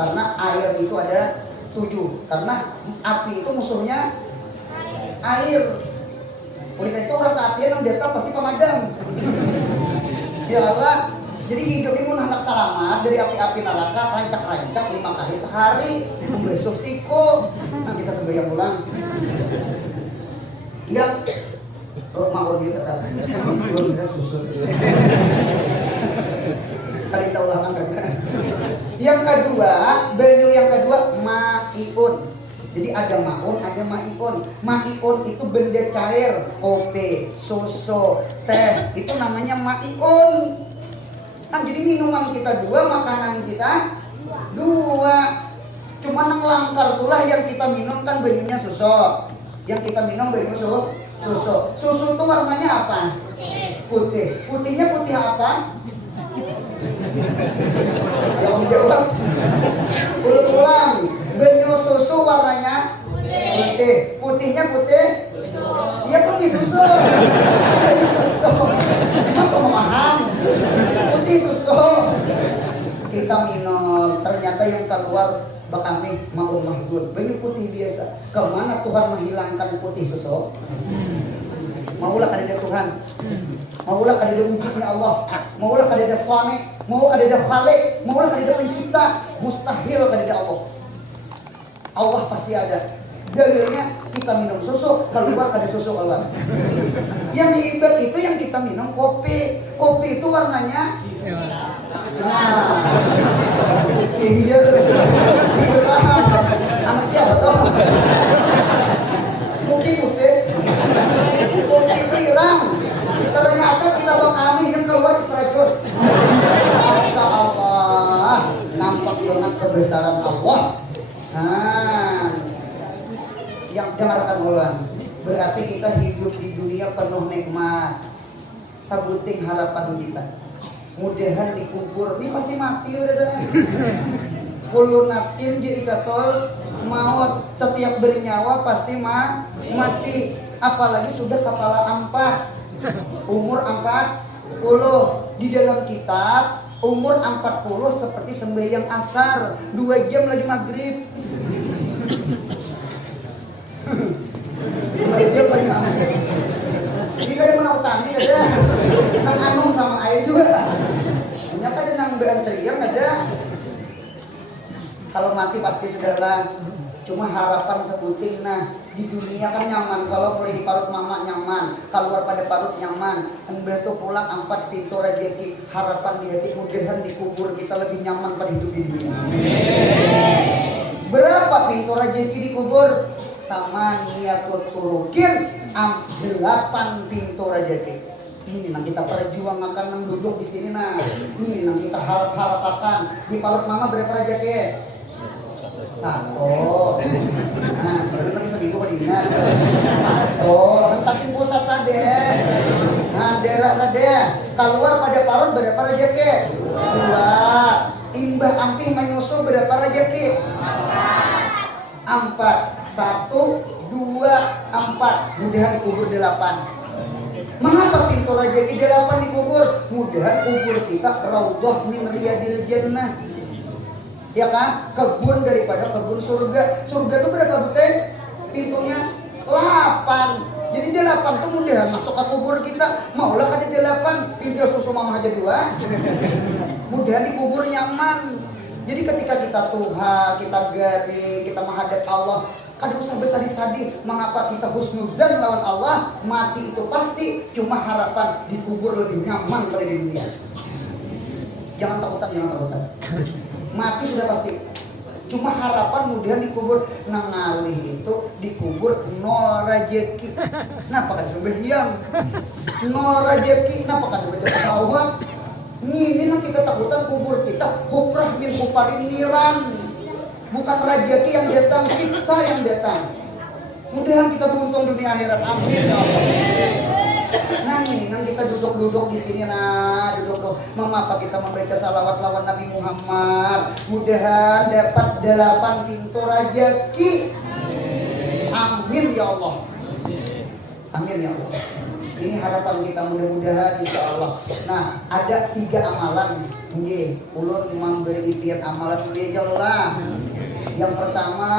Karena air itu ada 7. Karena api itu musuhnya air. Oleh karena itu orang keapian yang datang pasti pemadam. Ya Allah. Jadi hidup ini anak selamat dari api-api neraka, rancak-rancak 5 kali sehari. Besok siko, nah bisa sembahyang pulang. Iya, mau dia kata, belum bisa susul. Kali tahu lah kan. Yang kedua, baju yang kedua maiun. Jadi ada maun, ada maiun. Maiun itu benda cair, kopi, susu, teh, itu namanya maiun. Nah jadi minuman kita 2, makanan kita 2. Cuma nang langkar itulah yang kita minum kan benihnya susu. Yang kita minum benihnya susu. Susu itu warnanya apa? Putih. Putihnya putih apa? Yang jawab. Ulang. Benih susu warnanya putih. Putihnya putih. Iya putih susu. Putih susu. Apa memaham? Putih susu. Kita minum, ternyata yang keluar bakami maun mahdur. Benih putih biasa. Kemana Tuhan menghilangkan putih susu? Maulah kadida Tuhan. Maulah kadida wujudnya Allah. Maulah kadida suami. Mau kadida khalik. Maulah kadida pencipta. Mustahil kadida Allah. Allah pasti ada. Dalilnya kita minum susu, keluar ada susu keluar. Yang diibad itu yang kita minum kopi. Kopi itu warnanya iya, anak siapa tuh? Kopi putih, kopi itu irang. Ternyata kita kami yang keluar serajus. Masya Allah, nampak banget kebesaran Allah. Nah, yang dengarkan ulang. Berarti kita hidup di dunia penuh nikmat. Sabuting harapan kita. Mudahan dikubur, ini pasti mati udah sana. Kullu nafsin ja'ikatul maut. Setiap bernyawa pasti mati. Apalagi sudah kepala 4. Umur 40. Di dalam kitab umur 40 seperti sembahyang asar, 2 jam lagi maghrib. 2 jam lagi maghrib. Jika ada menang utangnya ada nang anung sama air juga. Ternyata ada nang beantrian ada. Kalau mati pasti sudahlah. Cuma harapan sebuting. Nah di dunia kan nyaman. Kalau mulai di parut mama nyaman. Keluar pada parut nyaman. Embel tuh pulang 4 pintu rezeki. Harapan di hati mudahan dikubur kita lebih nyaman pada hidup di dunia. Berapa pintu rezeki dikubur? Sama niatul turukin 8 pintu rezeki. Ini nang kita perjuangkan nang duduk di sini nah. Ini nang kita harap-harapakan. Di parut mama berapa rezeki? 1. Nah, berarti lagi seminggu kok diingat. 1. Hentakin pusat tadi. Nah, daerah tadi. Keluar pada parut berapa rezeki? 2. Imbah ampih menyusul berapa rezeki? 4. 1, 2, 4. Mudahan dikubur 8. Mengapa pintu rezeki 8 dikubur? Mudahan kubur kita raudhah min riyadil jannah. Ya kan? Kebun daripada kebun surga. Surga itu berapa butet? Pintunya 8. Jadi 8 itu mudahan masuk ke kubur kita. Maulah ada 8. Pintu susu mama aja 2. Mudahan dikubur nyaman. Jadi ketika kita tuha, kita garing, kita menghadap Allah, kadang usah bersadih-sadih. Mengapa kita husnuzan lawan Allah? Mati itu pasti. Cuma harapan dikubur lebih nyaman pada di dunia. Jangan takutan. Mati sudah pasti. Cuma harapan mudahan dikubur. Nangalih itu dikubur 0 rezeki. Kenapa kan sembahyang? 0 rezeki. Kenapa kan baca selawat? Ini yang kita takutan kubur kita. Huprah bin kuparin niran. Bukan rezeki yang datang, siksa yang datang. Mudahan kita beruntung dunia akhirat. Amin ya Allah. Nah ini kan kita duduk-duduk di sini nah, duduk-duduk. Mengapa kita membaca salawat lawan Nabi Muhammad? Mudahan dapat 8 pintu rezeki. Amin ya Allah. Amin ya Allah. Ini harapan kita mudah-mudahan insya Allah. Nah ada 3 amalan. Nggih, ulun memberi impian amalan dia Allah. Yang pertama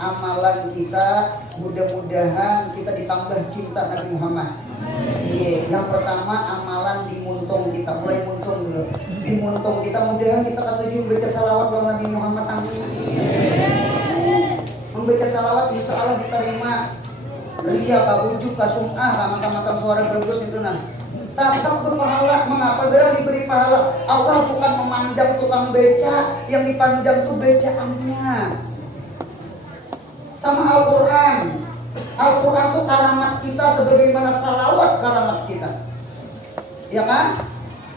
amalan kita mudah-mudahan kita ditambah cinta Nabi Muhammad. Yang pertama amalan dimuntung kita, mulai muntung dulu. Dimuntung kita mudahan kita ketujuh membaca salawat kepada Nabi Muhammad. Amin. Membaca salawat insya Allah diterima. Ria, pabujuk, pasum'ah, makan-makan suara bagus itu nah. Tetap berpahala. Mengapa dia diberi pahala? Allah bukan memandang tukang beca, yang dipandang tuh becaannya. Sama Al-Quran. Al-Quran itu karamat kita sebagaimana salawat karamat kita. Ya kan?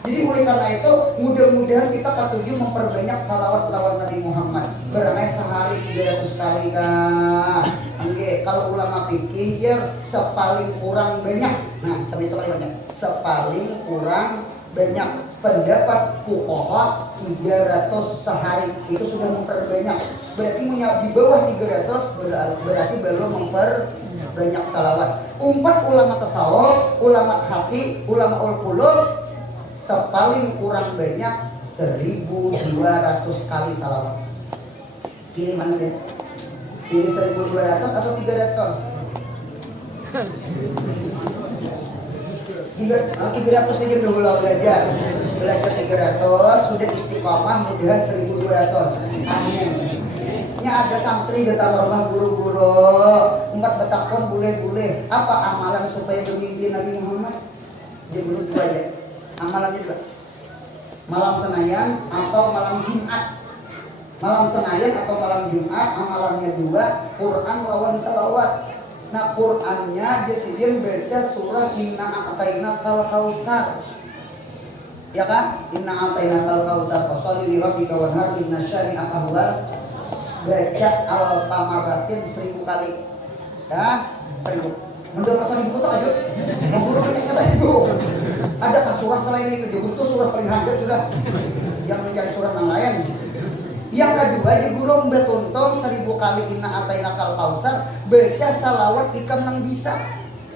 Jadi oleh karena itu mudah-mudahan kita ketujuh memperbanyak salawat lawan Nabi Muhammad. Beranai sehari 300 kali kah? Oke, kalau ulama fikih ya sepaling kurang banyak. Nah, sampai itu kalimatnya. Sepaling kurang banyak. Pendapat fuqaha 300 sehari itu sudah memperbanyak. Berarti di bawah 300 berarti belum memperbanyak salawat. Umpat ulama tasawuf, ulama hati, ulama ul-qulub sepaling kurang banyak 1.200 kali salawat. Pilih mana deh? Pilih 1.200 atau 300? 300 aja dulu belajar 300 sudah istiqomah mudahan 1.200. Amin. Nya ada santri datang rumah guru-guru 4 betakon boleh apa amalan supaya bermimpi Nabi Muhammad? Dia guru dua aja. Amalannya juga malam Senayan atau malam Jumat. Malam Senayan atau malam Jumat amalannya 2, Quran lawan salawat. Nah Qurannya Jasidin baca surah Inna A'tainakal Kautsar. Ya kan? Inna A'tainakal Kautsar fasholli li rabbika wanhar inna syani'aka huwal. Baca al-qamaratin 1000 kali. Ya, 1000. Menurut pasal ibu tak lanjut. Guru banyaknya 1000. Adakah surah selain itu? Guru itu surah paling hancur sudah. Yang mencari surah yang lain. Yang kedua, guru bertonton 1000 kali Inna A'tainakal Kautsar, baca salawat ikam nang bisa.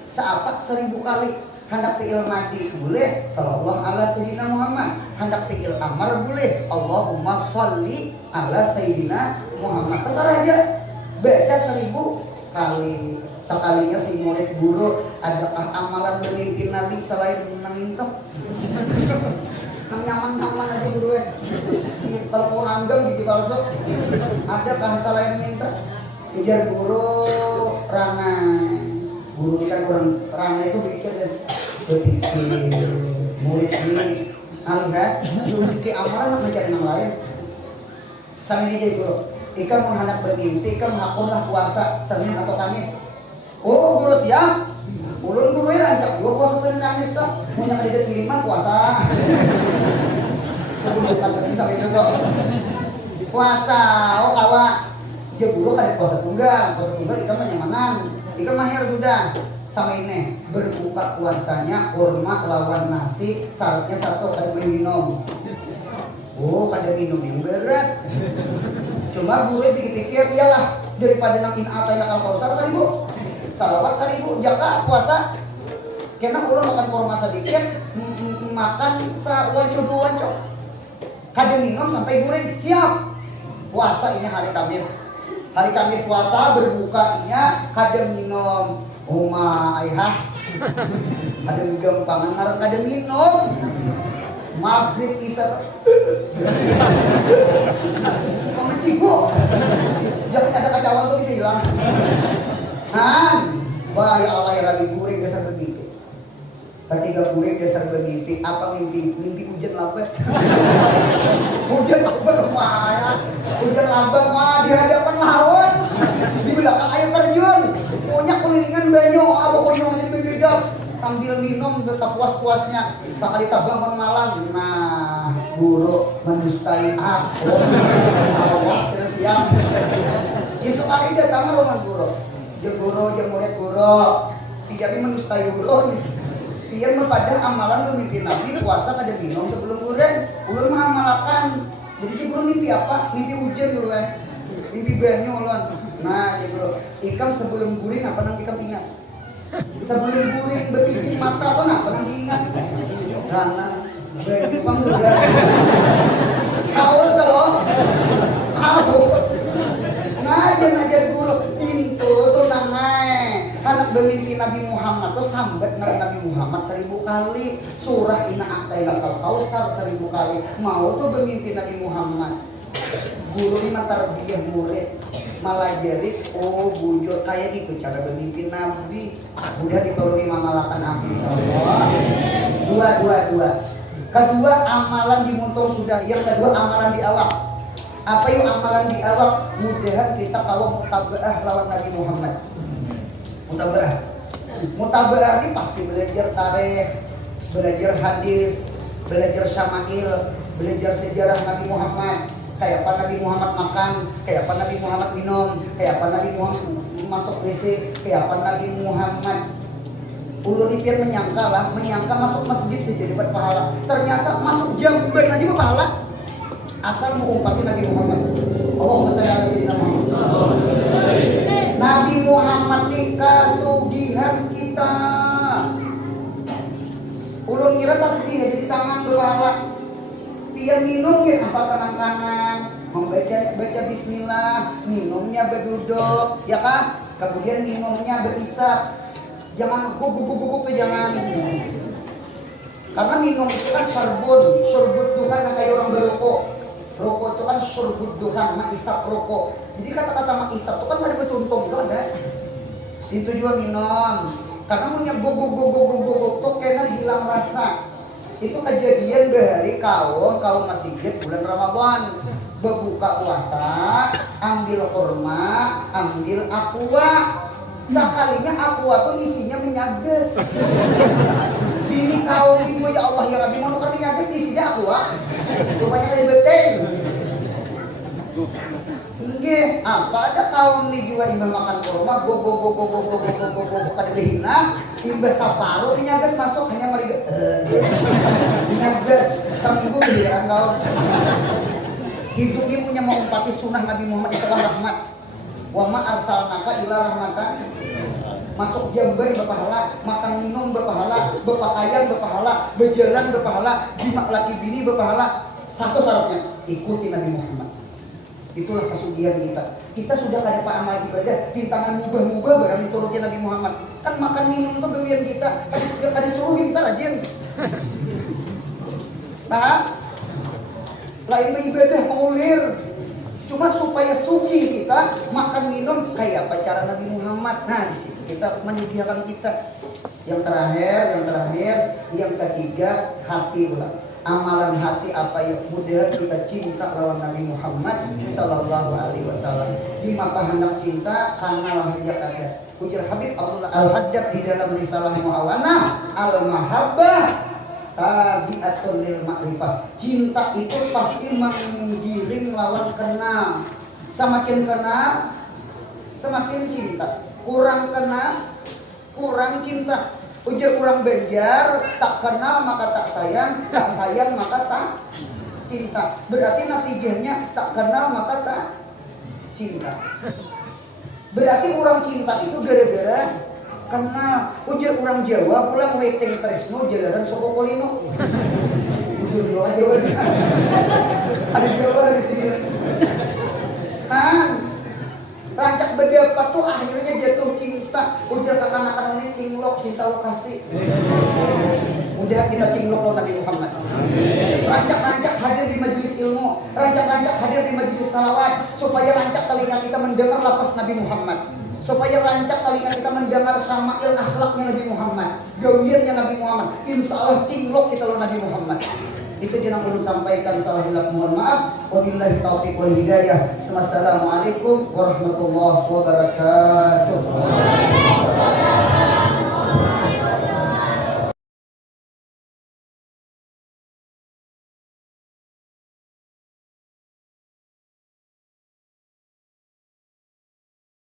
Seapak 1000 kali. Hendak fi'il madi boleh, sallallahu ala sayyidina Muhammad. Hendak fi'il amar boleh, Allahumma sholli ala sayyidina Muhammad. Terserah aja. Baca 1000 kali. Sekalinya si murid guru, adakah amalan memimpin Nabi selain mengintok? Nyaman-nyaman aja guru ya. Telepon anggang gitu palsu. Adakah selain minta? Kejar guru Rana. Guru kan kurang Rana itu pikir dan berpikir murid ini alih diuji amalan mencari yang lain. Sama ini guru. Ika menghadap bermimpi, Ika mengakunlah puasa Senin atau Kamis. Oh guru siap. Ulun guru ya ajak gua puasa Senin Kamis toh. Mau yang ada kiriman puasa. Sampai juga puasa, oh kawa dia guru kan puasa tunggal ikan menyamanan, ikan mahir sudah sama ini berbuka puasanya kurma lawan nasi, syaratnya satu kada minum. Oh kada minum yang berat. Cuma guru pikir-pikir iyalah daripada nang in A'tainakal Kautsar 1000 salawat 1000 jaka puasa kena ulun makan kurma sedikit makan wancuk kada minum sampai goreng siap puasa ini hari Kamis puasa berbuka inya kada minum oma ayah ada gampangan ngarang kada minum maghrib isya mencigo jangan ada kacauan tuh bisa hilang wah ya Allah ya Rabbi goreng dasar begitu. Ketika kuring dasar bermimpi, apa mimpi? Mimpi hujan lambat. Hujan lambat mah, hujan lambat mah di hadapan lawan, di belakang air terjun. Pokoknya kelilingan banyu, pokoknya hanya begedap sambil minum sepuas-puasnya. Sekali tabang malam, nah guru mendustai aku. Awas siang. Esok hari datang rumah guru, jeung murid guru, jadi mendustai ulun. Dia pada amalan mimpi Nabi puasa kada minum sebelum goreng. Ulun mengamalkan. Jadi dia guru mimpi apa? Mimpi hujan dulu kan. Mimpi banyu ulun. Nah, dia guru. Ikam sebelum guring apa nang ikam ingat? Sebelum guring berpikir mata apa nang diingat? Karena banyu panggulan. Haus kalau haus. Ngajar guru pintu tuh nangai. Anak bermimpi Nabi Muhammad tuh sambat Nabi Muhammad 1000 kali, surah Inna A'tainakal Kautsar 1000 kali. Mau tuh bermimpi Nabi Muhammad. Guru ini tarbiyah murid malah jadi bujur kayak gitu cara bermimpi Nabi. Udah ditolongi mamalakan amin Allah. Dua. Kedua amalan di muntung sudah. Yang kedua amalan di awak. Apa yang amalan di awak? Mudahan kita kalau mutabaah lawan Nabi Muhammad. Mutabaah ini pasti belajar tarikh, belajar hadis, belajar syama'il, belajar sejarah Nabi Muhammad, kayak apa Nabi Muhammad makan, kayak apa Nabi Muhammad minum, kayak apa Nabi Muhammad masuk WC, kayak apa Nabi Muhammad. Ulun pian menyangka masuk masjid jadi dapat pahala. Ternyata masuk jamban aja pahala. Asal mau umpatin Nabi Muhammad. Allahumma shalli ala sayyidina Muhammad. Nabi Muhammad ini kasugihan kita. Ulun ngira tasbih jadi tangan berpahala. Pian minum ya asal kanan-kanan, baca bismillah, minumnya berduduk, ya kah? Kemudian minumnya berisap. Jangan guguk jangan. Karena minum itu kan syurbut Tuhan yang kayak orang berokok. Rokok itu kan syurbut Tuhan, mengisap rokok. Jadi kata-kata mengisap itu kan ada betuntung itu ada. Itu juga minum. Karena punya guguk tuh kena hilang rasa. Itu kejadian dari kaum masjid bulan Ramadan. Berbuka puasa, ambil kurma, ambil aqua. Sekalinya aqua tuh isinya minyages. Bini kaum itu ya Allah ya Rabbi mau kan minyages isinya aqua. Rupanya kayak beteng. Nggih, apa ada kaum nih juga imam makan kurma, go kadehina, imbas saparu minyages masuk hanya mari minyages saminggu giliran kaum. Hidupnya punya mengumpati sunnah Nabi Muhammad SAW rahmat. Wa ma arsalnaka illa rahmatan. Masuk jamban berpahala, makan minum berpahala, berpakaian berpahala, berjalan berpahala, jima laki bini berpahala. Satu syaratnya, ikuti Nabi Muhammad. Itulah kesugihan kita. Kita sudah kada pak amal ibadah, pintangan mubah-mubah barang diturutin Nabi Muhammad. Kan makan minum itu gawian kita. Kada suruh kita rajin. Nah, lain beribadah mengulir. Cuma supaya suki kita makan minum kayak apa cara Nabi Muhammad. Nah di situ kita menyediakan kita. Yang terakhir, yang ketiga hati pula. Amalan hati apa yang mudah kita cinta lawan Nabi Muhammad Sallallahu Alaihi Wasallam. Di maka hendak cinta karena lahir ada. Ujar Habib Abdullah Al-Haddad di dalam risalah Muawanah Al-Mahabbah tabi'atun lil ma'rifah. Cinta itu pasti menggiring lawan kenal. Semakin kenal, semakin cinta. Kurang kenal, kurang cinta. Ujar kurang Banjar, tak kenal maka tak sayang maka tak cinta. Berarti natijahnya tak kenal maka tak cinta. Berarti orang cinta itu gara-gara kenal. Ujar orang Jawa pulang waiting tresno jalanan soko kolino. Jawa. Ada Jawa di sini. Rancak berdapat tuh akhirnya jatuh cinta. Ujar kakak-kakak ini cinglok cinta lokasi. Udah kita cinglok lo Nabi Muhammad. Rancak-rancak hadir di majelis ilmu, rancak-rancak hadir di majelis salawat, supaya rancak telinga kita mendengar lapas Nabi Muhammad. Supaya rancak telinga kita mendengar syama'il akhlaknya Nabi Muhammad, gawiannya Nabi Muhammad. Insya Allah cinglok kita lo Nabi Muhammad. Itu yang perlu sampaikan, salah hilaf mohon maaf. Wabillahi taufiq wal hidayah. Wassalamualaikum warahmatullahi wabarakatuh.